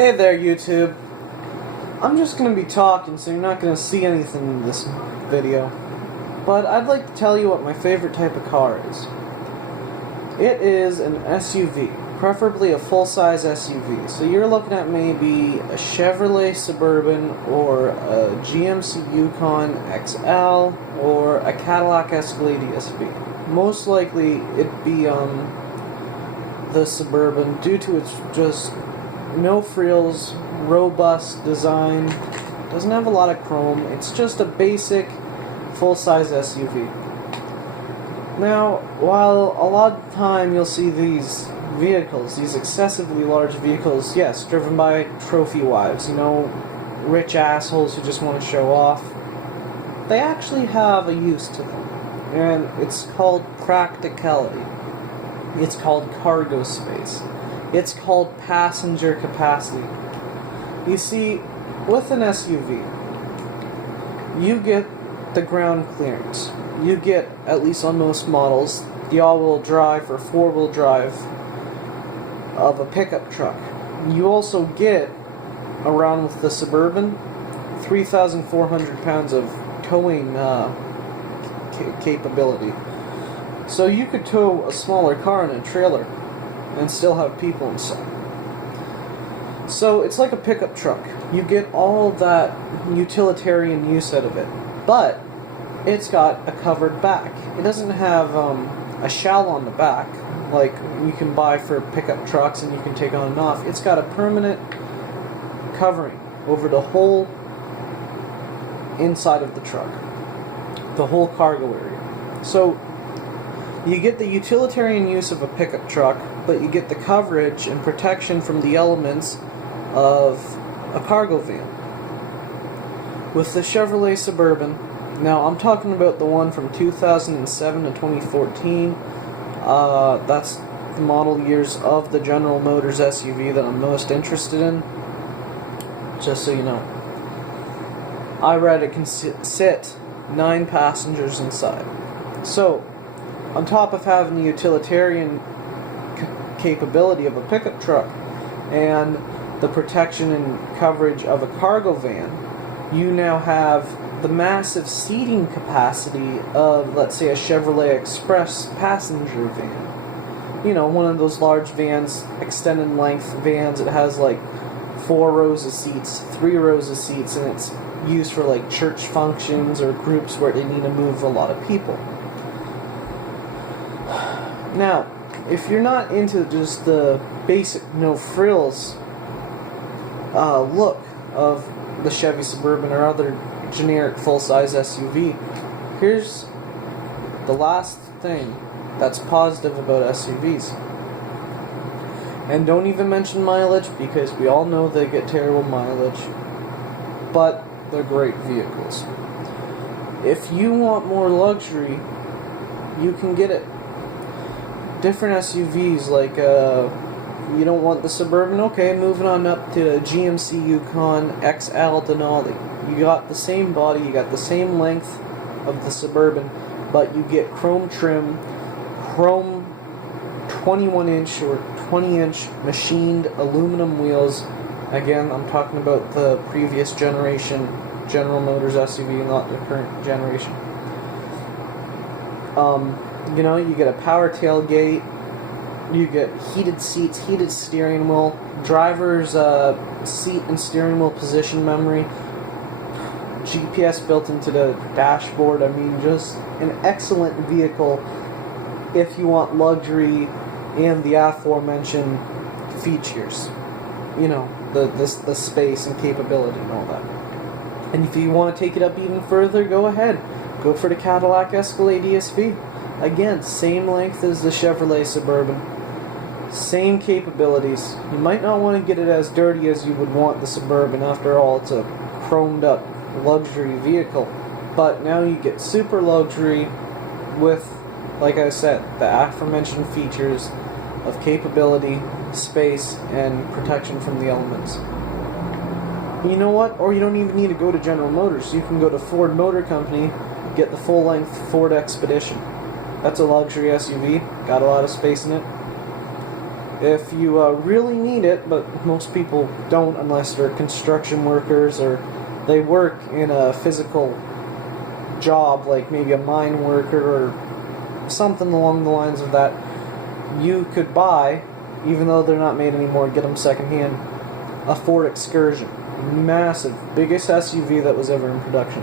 Hey there, YouTube. I'm just going to be talking, so you're not going to see anything in this video. But I'd like to tell you what my favorite type of car is. It is an SUV, preferably a full-size SUV. So you're looking at maybe a Chevrolet Suburban or a GMC Yukon XL or a Cadillac Escalade ESV. Most likely it'd be the Suburban due to its just no frills, robust design, doesn't have a lot of chrome, it's just a basic full-size SUV. Now, while a lot of the time you'll see these vehicles, these excessively large vehicles, yes, driven by trophy wives, you know, rich assholes who just want to show off, they actually have a use to them, and it's called practicality. It's called cargo space. It's called passenger capacity. You see, with an SUV, you get the ground clearance. You get, at least on most models, the all-wheel drive or four-wheel drive of a pickup truck. You also get, around with the Suburban, 3,400 pounds of towing capability. So you could tow a smaller car in a trailer and still have people inside. So it's like a pickup truck. You get all that utilitarian use out of it, but it's got a covered back. It doesn't have a shell on the back like you can buy for pickup trucks and you can take on and off. It's got a permanent covering over the whole inside of the truck, the whole cargo area. So you get the utilitarian use of a pickup truck, but you get the coverage and protection from the elements of a cargo van. With the Chevrolet Suburban, now I'm talking about the one from 2007 to 2014, that's the model years of the General Motors SUV that I'm most interested in, just so you know. I read it can sit 9 passengers inside. So, on top of having the utilitarian capability of a pickup truck and the protection and coverage of a cargo van, you now have the massive seating capacity of, let's say, a Chevrolet Express passenger van. You know, one of those large vans, extended length vans. It has like 4 rows of seats, 3 rows of seats, and it's used for like church functions or groups where they need to move a lot of people. Now, if you're not into just the basic no-frills look of the Chevy Suburban or other generic full-size SUV, here's the last thing that's positive about SUVs. And don't even mention mileage, because we all know they get terrible mileage, but they're great vehicles. If you want more luxury, you can get it. Different SUVs, like you don't want the Suburban, okay, moving on up to the GMC Yukon XL Denali. You got the same body, you got the same length of the Suburban, but you get chrome trim, chrome 21-inch or 20-inch machined aluminum wheels. Again, I'm talking about the previous generation General Motors SUV, not the current generation. You know, you get a power tailgate, you get heated seats, heated steering wheel, driver's seat and steering wheel position memory, GPS built into the dashboard. I mean, just an excellent vehicle if you want luxury and the aforementioned features. You know, the space and capability and all that. And if you want to take it up even further, go ahead. Go for the Cadillac Escalade ESV. Again, same length as the Chevrolet Suburban. Same capabilities. You might not want to get it as dirty as you would want the Suburban. After all, it's a chromed up luxury vehicle. But now you get super luxury with, like I said, the aforementioned features of capability, space, and protection from the elements. You know what? Or you don't even need to go to General Motors. You can go to Ford Motor Company, get the full-length Ford Expedition. That's a luxury SUV, got a lot of space in it. If you really need it, but most people don't unless they're construction workers or they work in a physical job, like maybe a mine worker or something along the lines of that, you could buy, even though they're not made anymore, get them secondhand, a Ford Excursion. Massive, biggest SUV that was ever in production.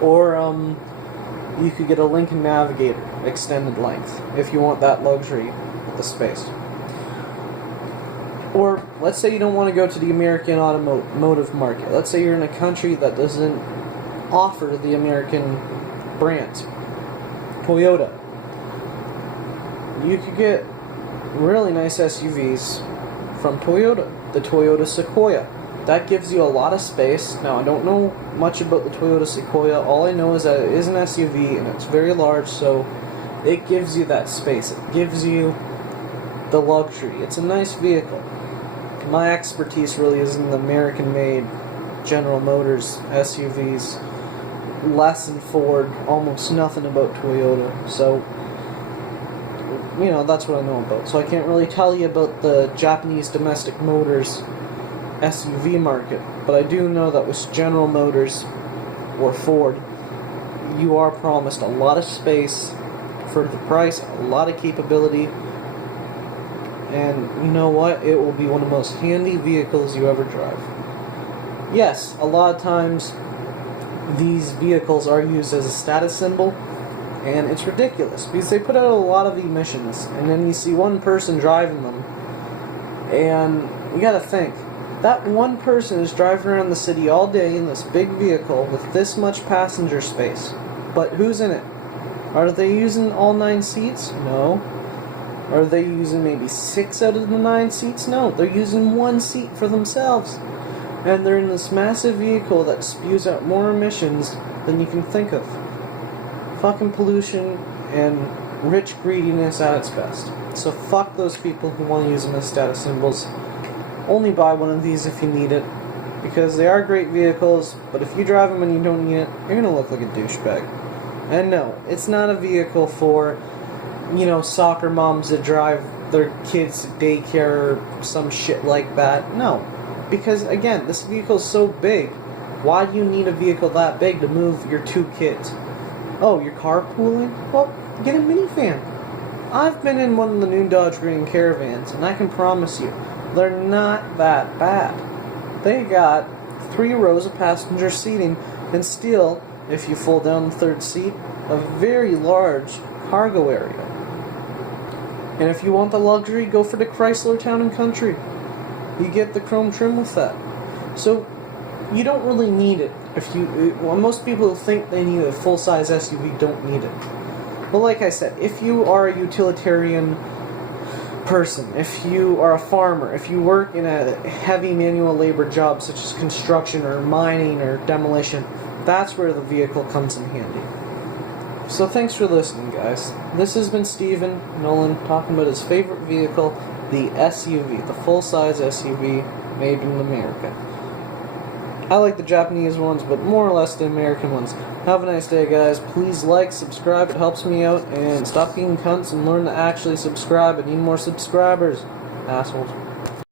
Or you could get a Lincoln Navigator, extended length, if you want that luxury with the space. Or let's say you don't want to go to the American automotive market. Let's say you're in a country that doesn't offer the American brand. Toyota. You could get really nice SUVs from Toyota. The Toyota Sequoia. That gives you a lot of space. Now, I don't know much about the Toyota Sequoia. All I know is that it is an SUV and it's very large, so it gives you that space. It gives you the luxury. It's a nice vehicle. My expertise really is in the American-made General Motors SUVs. Less than Ford, almost nothing about Toyota. So, you know, that's what I know about. So I can't really tell you about the Japanese domestic motors SUV market. But I do know that with General Motors or Ford, you are promised a lot of space for the price, a lot of capability. And you know what? It will be one of the most handy vehicles you ever drive. Yes, a lot of times these vehicles are used as a status symbol, and it's ridiculous because they put out a lot of emissions, and then you see one person driving them, and you gotta think, that one person is driving around the city all day in this big vehicle with this much passenger space. But who's in it? Are they using all 9 seats? No. Are they using maybe 6 out of the 9 seats? No, they're using 1 seat for themselves. And they're in this massive vehicle that spews out more emissions than you can think of. Fucking pollution and rich greediness at its best. So fuck those people who want to use them as status symbols. Only buy one of these if you need it. Because they are great vehicles, but if you drive them and you don't need it, you're gonna look like a douchebag. And no, it's not a vehicle for, you know, soccer moms that drive their kids to daycare or some shit like that. No. Because, again, this vehicle is so big. Why do you need a vehicle that big to move your 2 kids? Oh, you're carpooling? Well, get a minifan. I've been in one of the new Dodge Grand Caravans, and I can promise you, they're not that bad. They got 3 rows of passenger seating, and still, if you fold down the 3rd seat, a very large cargo area. And if you want the luxury, go for the Chrysler Town & Country. You get the chrome trim with that. So, you don't really need it. Most people who think they need a full-size SUV don't need it. But like I said, if you are a utilitarian person, if you are a farmer, if you work in a heavy manual labor job such as construction or mining or demolition, that's where the vehicle comes in handy. So thanks for listening, guys. This has been Stephen Nolan talking about his favorite vehicle, the SUV, the full-size SUV made in America. I like the Japanese ones, but more or less the American ones. Have a nice day, guys. Please like, subscribe, it helps me out, and stop being cunts and learn to actually subscribe. I need more subscribers, assholes.